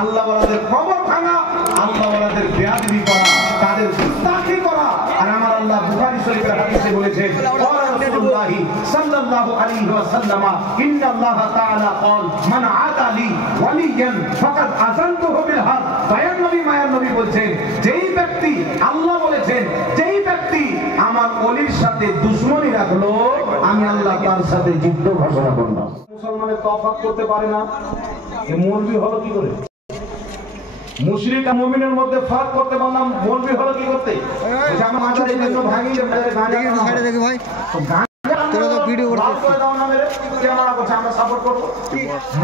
আল্লাহ ওয়ালাদের কবর ভাঙা, আল্লাহ ওয়ালাদের বেয়াদবি করা, তাদের গুস্তাখি করা। আর আমার আল্লাহ বুখারী শরীফের হাদিসে বলেছেন, ক্বালা রাসূলুল্লাহ সাল্লাল্লাহু আলাইহি ওয়াসাল্লাম, ইন্নাল্লাহা তাআলা ক্বাল মান আতা লি ওয়ালিয়ান ফাকাদ আযানতুহু বিল হক। দয়ার নবী মায়ার নবী বলছেন, যেই ব্যক্তি, আল্লাহ বলেছেন, যেই ব্যক্তি আমার ওলির সাথে দুশমনি রাখলো, আমি আল্লাহ তার সাথে যুদ্ধ ঘোষণা করলাম। মুসলমানের তফাৎ করতে পারে না, এই মৌলবি হলো কি করে? মুশরিক আর মুমিনের মধ্যে ফারাক করতে পারলাম, মৌলবি হলো কি করতে? যে আমার মাথায় এই তো ভাঙিলে গাঁজা সাইডে দেখি ভাই, তো গাঁজা তোরা তো ভিডিও করছিস, করে দাও না মেরে কে মানা করছে, আমরা সাপোর্ট করব।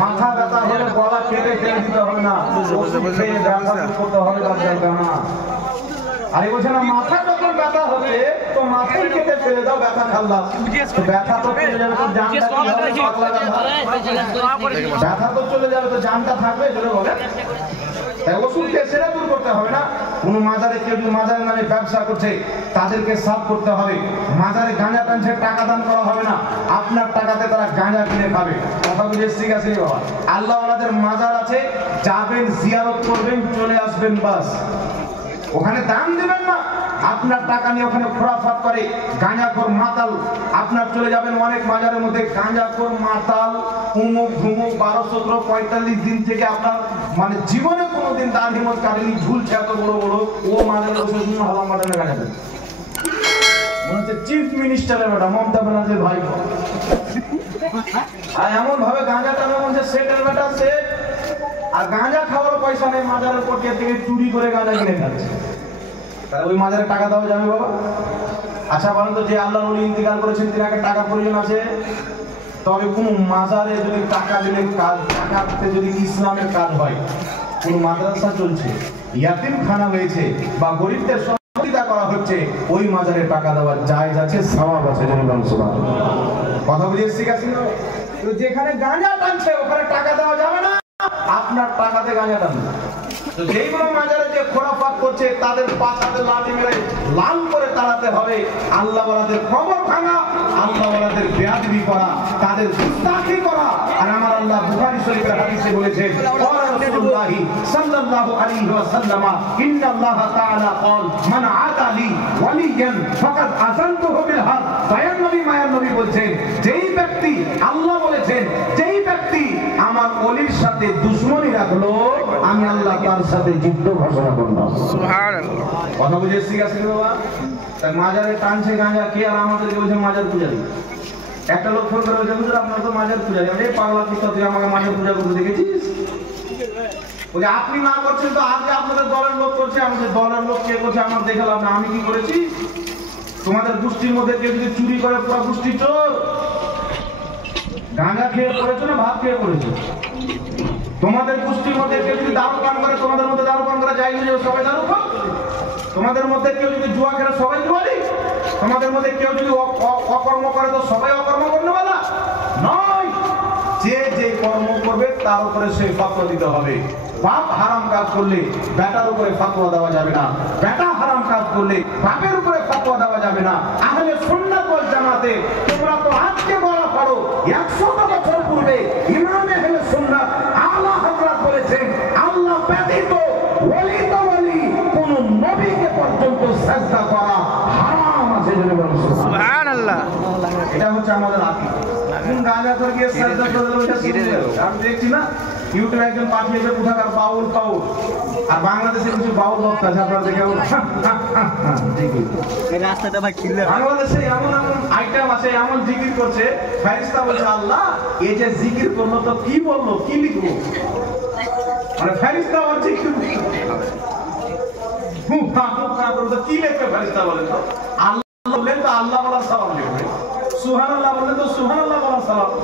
মাথা ব্যথা হলে গলা কেটে ফেলে দিতে হবে না, খেয়ে ব্যথা করতে হবে না। আরে বলছে না, মাথা যখন ব্যথা হবে তো মাথায় কেটে ফেলে দাও, ব্যথা খাল্লা, ব্যথা তো চলে যাবে, তো জানটা ব্যথা তো চলে যাবে, তো জানটা থাকবে, জোরে বলে। তাই ওষুধকে সেরা দূর করতে হবে না। কোনো মাজারে কেউ যদি মাজারের নামে ব্যবসা করছে, তাদেরকে সাফ করতে হবে। মাজারে গাঁজা টানছে, টাকা দান করা হবে না, আপনার টাকাতে তারা গাঁজা কিনে খাবে। কথা বুঝে ঠিক আছে বাবা? আল্লাহ ওয়ালাদের মাজার আছে, যাবেন জিয়ারত করবেন, চলে আসবেন, বাস। ওখানে দান দেবেন না, আপনার টাকা নিয়ে ওখানে খোরাফাত করে গাঁজাখোর মাতাল। আপনার চলে যাবেন অনেক মাজারের মধ্যে গাঁজাখোর মাতাল, উমুক ঘুমুক 12-17-45 দিন থেকে আপনার মানে জীবনে কোনোদিন দান হিমত কাটেনি, ঝুলছে এত বড় বড়, ও মাজারে বসে হালাম মাটানে গাঁজা দেন। মনে হচ্ছে চিফ মিনিস্টারের বেটা, মমতা ব্যানার্জির ভাই। আর এমন ভাবে গাঁজা টানে মনে হচ্ছে সেটের বেটা সেট, আর গাঁজা খাওয়ার পয়সা নেই, মাজারের পটিয়া থেকে চুরি করে গাঁজা কিনে খাচ্ছে। তাহলে ওই মাজারে টাকা দেওয়া যাবে বাবা? আচ্ছা বলেন তো, যে আল্লাহর ওলি ইন্তিকাল করেছেন, তিনাকে টাকা প্রয়োজন আছে, তবে কোন মাজারে যদি টাকা দিলে কাজ, টাকাতে যদি ইসলামের কাজ হয়, কোন মাদ্রাসা চলছে, ইয়াতিমখানা হয়েছে, বা গরিবদের সহযোগিতা করা হচ্ছে, ওই মাজারে টাকা দেওয়ার জায়েজ আছে, সওয়াব আছে। কথা বুঝে ঠিক আছে? তো যেখানে গাঁজা টানছে ওখানে টাকা দেওয়া যাবে না, আপনার টাকাতে গাঁজা টানবে। তো যেইগুলো মাজারে যে খোরাফাত করছে, তাদের পাছাতে লাঠি মেরে লাল করে তাড়াতে হবে। আল্লাহ ওয়ালাদের কবর ভাঙা, আল্লাহ ওয়ালাদের বেয়াদবি করা, তাদের গুস্তাখি করা। আর আমার আল্লাহ বুখারী শরীফের হাদিসে বলেছেন, ক্বালা রাসূলুল্লাহ সাল্লাল্লাহু আলাইহি ওয়াসাল্লাম, ইন্নাল্লাহা তাআলা ক্বাল মান আতা লি ওয়ালিয়ান ফাকাদ আযানতুহু বিল হক। দয়ার নবী মায়ার নবী বলছেন, যেই ব্যক্তি, আল্লাহ বলেছেন, যেই ব্যক্তি আমার ওলির সাথে দুশমনি রাখলো, আমি আল্লাহ তার সাথে যুদ্ধ ঘোষণা করলাম। সুবহানাল্লাহ। কথা বুঝে ঠিক আছে বাবা? তাই মাজারে টানছে গাঁজা কে? আর আমাদের বলছে মাজার পূজারি। একটা লোক ফোন করে বলছে, হুজুর আপনার তো মাজার পূজারি। আরে পাগলা কুত্তা, তুই আমাকে মাজার পূজা করতে দেখেছিস? বলে আপনি না করছেন তো আজকে আপনাদের দলের লোক করছে। আমাদের দলের লোক কে করছে আমার দেখে লাভ না, আমি কি করেছি? তোমাদের গোষ্ঠীর মধ্যে কেউ যদি চুরি করে, পুরো গোষ্ঠী চোর। গাঁজা খেয়ে পড়েছো না ভাত খেয়ে পড়েছো? তোমাদের গোষ্ঠীর মধ্যে কেউ যদি দারু পান করে, তোমাদের মধ্যে দারু পান করা যায় না, সবাই দারু খাও। তোমাদের মধ্যে কেউ যদি জুয়া খেলে, সবাই জুয়ারি। তোমাদের মধ্যে কেউ যদি অকর্ম করে, তো সবাই অকর্ম করতে পারে নয়। যে যে কর্ম করবে তার উপরে সেই ফতোয়া দিতে হবে। বাপ হারাম কাজ করলে বেটার উপরে ফতোয়া দেওয়া যাবে না, বেটা হারাম কাজ করলে বাপের উপরে ফতোয়া দেওয়া যাবে না। আহলে সুন্নাত ওয়াল জামাতে তোমরা তো আজকে বলা পারো, 100 বছর পূর্বে ইমাম আহলে সুন্নাত আলা হযরত বলেছেন, আল্লাহ ব্যতীত ওলি তো ওলি, কোন নবীকে পর্যন্ত সিজদা করা হারাম আছে। সুবহানাল্লাহ। এটা হচ্ছে আমাদের আকীদা। কোন গাঁজা করে গিয়ে সিজদা করে দেব? আমি দেখছি না ইউটিউবে একজন পাঠিয়েছে কোথাকার বাউল পাউল, আর বাংলাদেশে কিছু বাউল ভক্ত আছে, আপনারা দেখে এই রাস্তাটা ভাই খিললে বাংলাদেশে এমন এমন আইটেম আছে, এমন জিকির করছে, ফেরেশতা বলছে আল্লাহ এই যে জিকির করলো তো কি বললো, কি লিখবো? মানে ফেরেশতা আর জিকির কি লিখবে? ফেরেশতা বলেন তো আল্লাহ বললেন তো আল্লাহ বলার সওয়াব লিখবে, সুবহানাল্লাহ বললেন তো সুবহানাল্লাহ বলার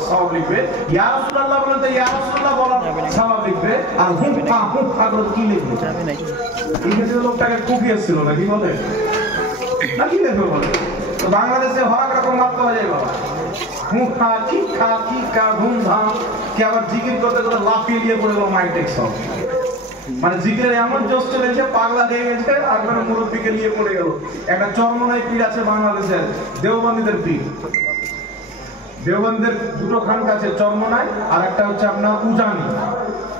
সওয়াব লিখবে, ইয়া রাসূলুল্লাহ বললেন তো ইয়া রাসূলুল্লাহ বলার সওয়াব লিখবে, আর হুম কি লিখবে? এই যে লোকটাকে কুপিয়েছিল না কি বলে, না কি লিখবে বলে? তো বাংলাদেশে হরেক রকম মাত্র হয়ে যায় বাবা, হুঁকা কি কা ধুমধাম, কি আবার জিকির করতে করতে লাফিয়ে দিয়ে পড়ে গেল মাইটেক সব। মানে জিকিরের এমন জোশ চলেছে, পাগলা হয়ে গেছে, আর কোনো মুরব্বীকে নিয়ে পড়ে গেল। একটা চরমনাই পীর আছে বাংলাদেশের, দেওবন্দীদের পীর। দেওবন্দের দুটো খানকা আছে, চরমনায় আর একটা হচ্ছে আপনার উজানি।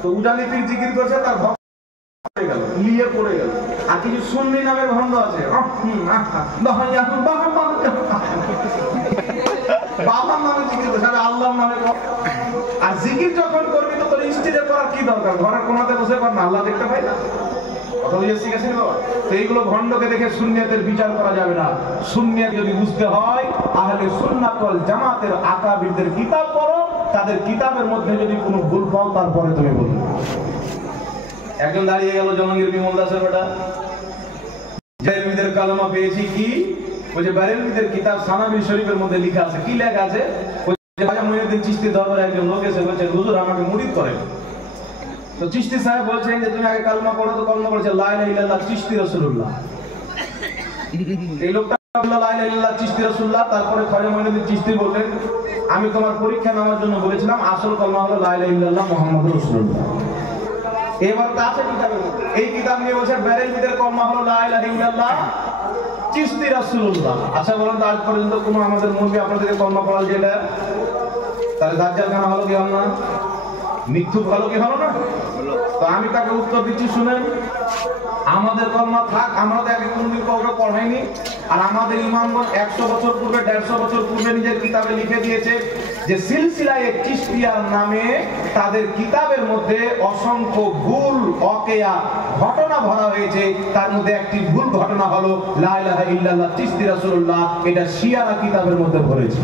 তো উজানি পীর জিকির করছে, তার ভক্ত পড়ে গেল, লিয়ে পড়ে গেল। আর কিছু সুন্নি নামের ভণ্ড আছে, বাবার নামে জিকির করছে, আল্লাহর নামে। আর জিকির যখন করবি তো তোর স্টেজে করার কি দরকার? ঘরের কোনাতে বসে কর না, আল্লাহ দেখতে পাই না। কথা বুঝে শিখেছেন বাবা? তো এইগুলো ভণ্ডকে দেখে সুন্নিয়তের বিচার করা যাবে না। সুন্নিয়ত যদি বুঝতে হয় আহলে সুন্নাত ওয়াল জামাতের আকাবিরদের কিতাব পড়ো, তাদের কিতাবের মধ্যে যদি কোনো ভুল পাও তারপরে তুমি বলবে। একজন দাঁড়িয়ে গেল জহাঙ্গীর বিমল দাসের বেটা, বেরেলভিদের কালেমা পেয়েছি কি? ওই যে বেরেলভিদের কিতাব সানাবি শরীফের মধ্যে লেখা আছে, কি লেখা আছে? খাজা মুঈনুদ্দিন চিশতি দরবারে একজন লোক এসে বলছে, হুজুর আমাকে মুরিদ করেন। তো চিশতি সাহেব বলছেন যে তুমি আগে কালেমা পড়ো। তো কালেমা পড়েছে লা ইলাহা ইল্লাল্লাহ চিশতি রাসূলুল্লাহ। এই লোকটা বলল লা ইলাহা ইল্লাল্লাহ চিশতি রাসূলুল্লাহ। তারপরে খাজা মুঈনুদ্দিন চিশতি বললেন, আমি তোমার পরীক্ষা নেওয়ার জন্য বলেছিলাম, আসল কালেমা হলো লা ইলাহা ইল্লাল্লাহ মুহাম্মাদুর রাসূলুল্লাহ। এবার কাছে কিতাবের মধ্যে এই কিতাব নিয়ে বলছে বেরেলভিদের কালেমা হলো লা ইলাহা ইল্লাল্লাহ চিশতি রাসূলুল্লাহ। আচ্ছা বলেন তো আজ পর্যন্ত কোনো আমাদের মুরব্বি আপনাদেরকে কালেমা পড়াল যেটা? তাহলে দাজ্জাল খানা হলো কি হলো না? মিথ্যুক হলো কি হলো না? তো আমি তাকে উত্তর দিচ্ছি, শুনেন, আমাদের কলমা থাক, আমরা তো এক কোনদিন কাউকে পড়াইনি। আর আমাদের ইমামগণ 100 বছর পূর্বে 150 বছর পূর্বে নিজের কিতাবে লিখে দিয়েছে যে সিলসিলায়ে চিশতিয়ার নামে তাদের কিতাবের মধ্যে অসংখ্য ভুল অকেয়া ঘটনা ভরা হয়েছে। তার মধ্যে একটি ভুল ঘটনা হলো লা ইলাহা ইল্লাল্লাহ চিশতি রাসূলুল্লাহ। এটা শিয়ারা কিতাবের মধ্যে ভরেছে।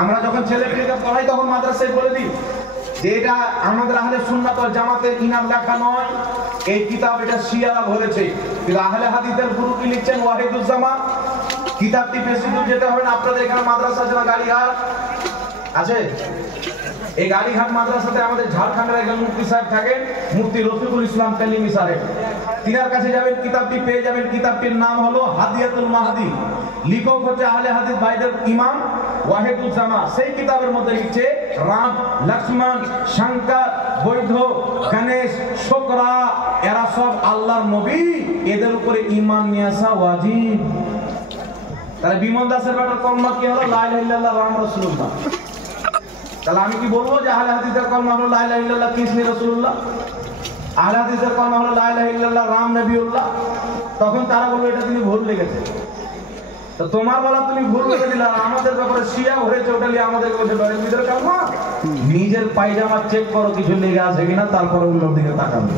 আমরা যখন ছেলেপিলেকে পড়াই তখন মাদ্রাসায় বলে দিই যে এটা আমাদের আহলে সুন্নাত ওয়াল জামাতের ইনার লেখা নয়, এই কিতাব এটা শিয়ারা ভরেছে। কিন্তু আহলে হাদিসের গুরু কি লিখছেন? ওয়াহিদুজ্জামান। কিতাবটি বেশি দূর যেতে হবে না, আপনাদের এখানে মাদ্রাসা আছে না, গাড়িঘাট আছে। এই গাড়িঘাট মাদ্রাসাতে আমাদের ঝাড়খণ্ডের একজন মুফতি সাহেব থাকেন, মুফতি রফিকুল ইসলাম কালিমি সাহেব। তিনার কাছে যাবেন, কিতাবটি পেয়ে যাবেন। কিতাবটির নাম হলো হাদিয়াতুল মাহদি। লেখক হচ্ছে আহলে হাদিস ভাইদের ইমাম ওয়াহিদুজ্জামান। সেই কিতাবের মধ্যে লিখছে রাম, লক্ষ্মণ, শঙ্কর, বৈধ, গণেশ, শুকরা এরা সব আল্লাহর নবী, এদের উপরে ঈমান নিয়ে আসা ওয়াজিব। তাহলে বিমল দাসের বেটার কলমা কি হলো? লা ইলাহা ইল্লাল্লাহ রাম রাসূলুল্লাহ। তাহলে আমি কি বলবো যে আহলে হাদিসের কলমা হলো লা ইলাহা ইল্লাল্লাহ কৃষ্ণ রাসূলুল্লাহ? আহলে হাদিসের কলমা হলো লা ইলাহা ইল্লাল্লাহ রাম নবিউল্লাহ। তখন তারা বলবে এটা তিনি ভুল লিখেছেন। তো তোমার বলা তুমি ভুল করে দিলা, আমাদের ব্যাপারে শিয়া হয়েছে, ওটা নিয়ে আমাদের বলছে বেরেলভিদের কালেমা। নিজের পায়জামা চেক করো কিছু লেগে আছে কিনা, তারপরে অন্যর দিকে তাকাবে।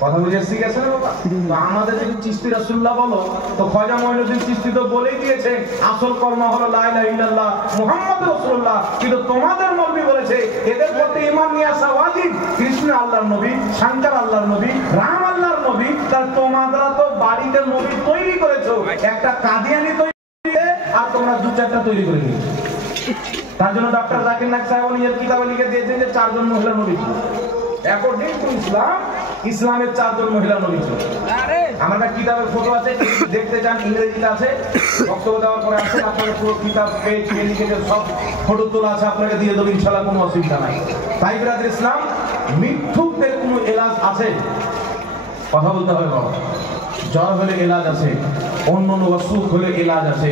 কথা বুঝে শিখেছে না বাবা? তো আমাদের যদি চিশতি রাসূলুল্লাহ বলো, তো খাজা মুঈনুদ্দিন চিশতি তো বলেই দিয়েছে আসল কলমা হলো লা ইলাহা ইল্লাল্লাহ মুহাম্মাদুর রাসূলুল্লাহ। কিন্তু তোমাদের মৌলবি বলেছে এদের প্রতি ঈমান নিয়ে আসা ওয়াজিব। কৃষ্ণ আল্লাহর নবী, শঙ্কর আল্লাহর নবী, রাম আল্লাহর নবী। তাহলে তোমরা তো বাড়িতে নবী তৈরি করেছো, একটা কাদিয়ানি তৈরি আর তোমরা দু চারটা তৈরি করে নিয়েছো। তার জন্য ডক্টর জাকির নায়েক সাহেব নিজের কিতাবে লিখে দিয়েছেন যে 4 জন মহিলা নবী ছিল। অ্যাকর্ডিং টু ইসলাম, ইসলামের 4 জন মহিলা নবী ছিল। আমার একটা কিতাবের ফটো আছে, দেখতে চান ইংরেজিতে আছে, বক্তব্য দেওয়ার পরে আসেন, আপনারা পুরো কিতাব পেজ লিখে সব ফটো তোলা আছে, আপনাকে দিয়ে দেবো, ইনশাআল্লাহ কোনো অসুবিধা নাই। তাই ব্রাদার ইসলাম, মিথ্যুকদের কোনো এলাজ আছে? কথা বলতে হবে বাবা। জ্বর হলে এলাজ আছে, অন্য অসুখ হলে এলাজ আছে।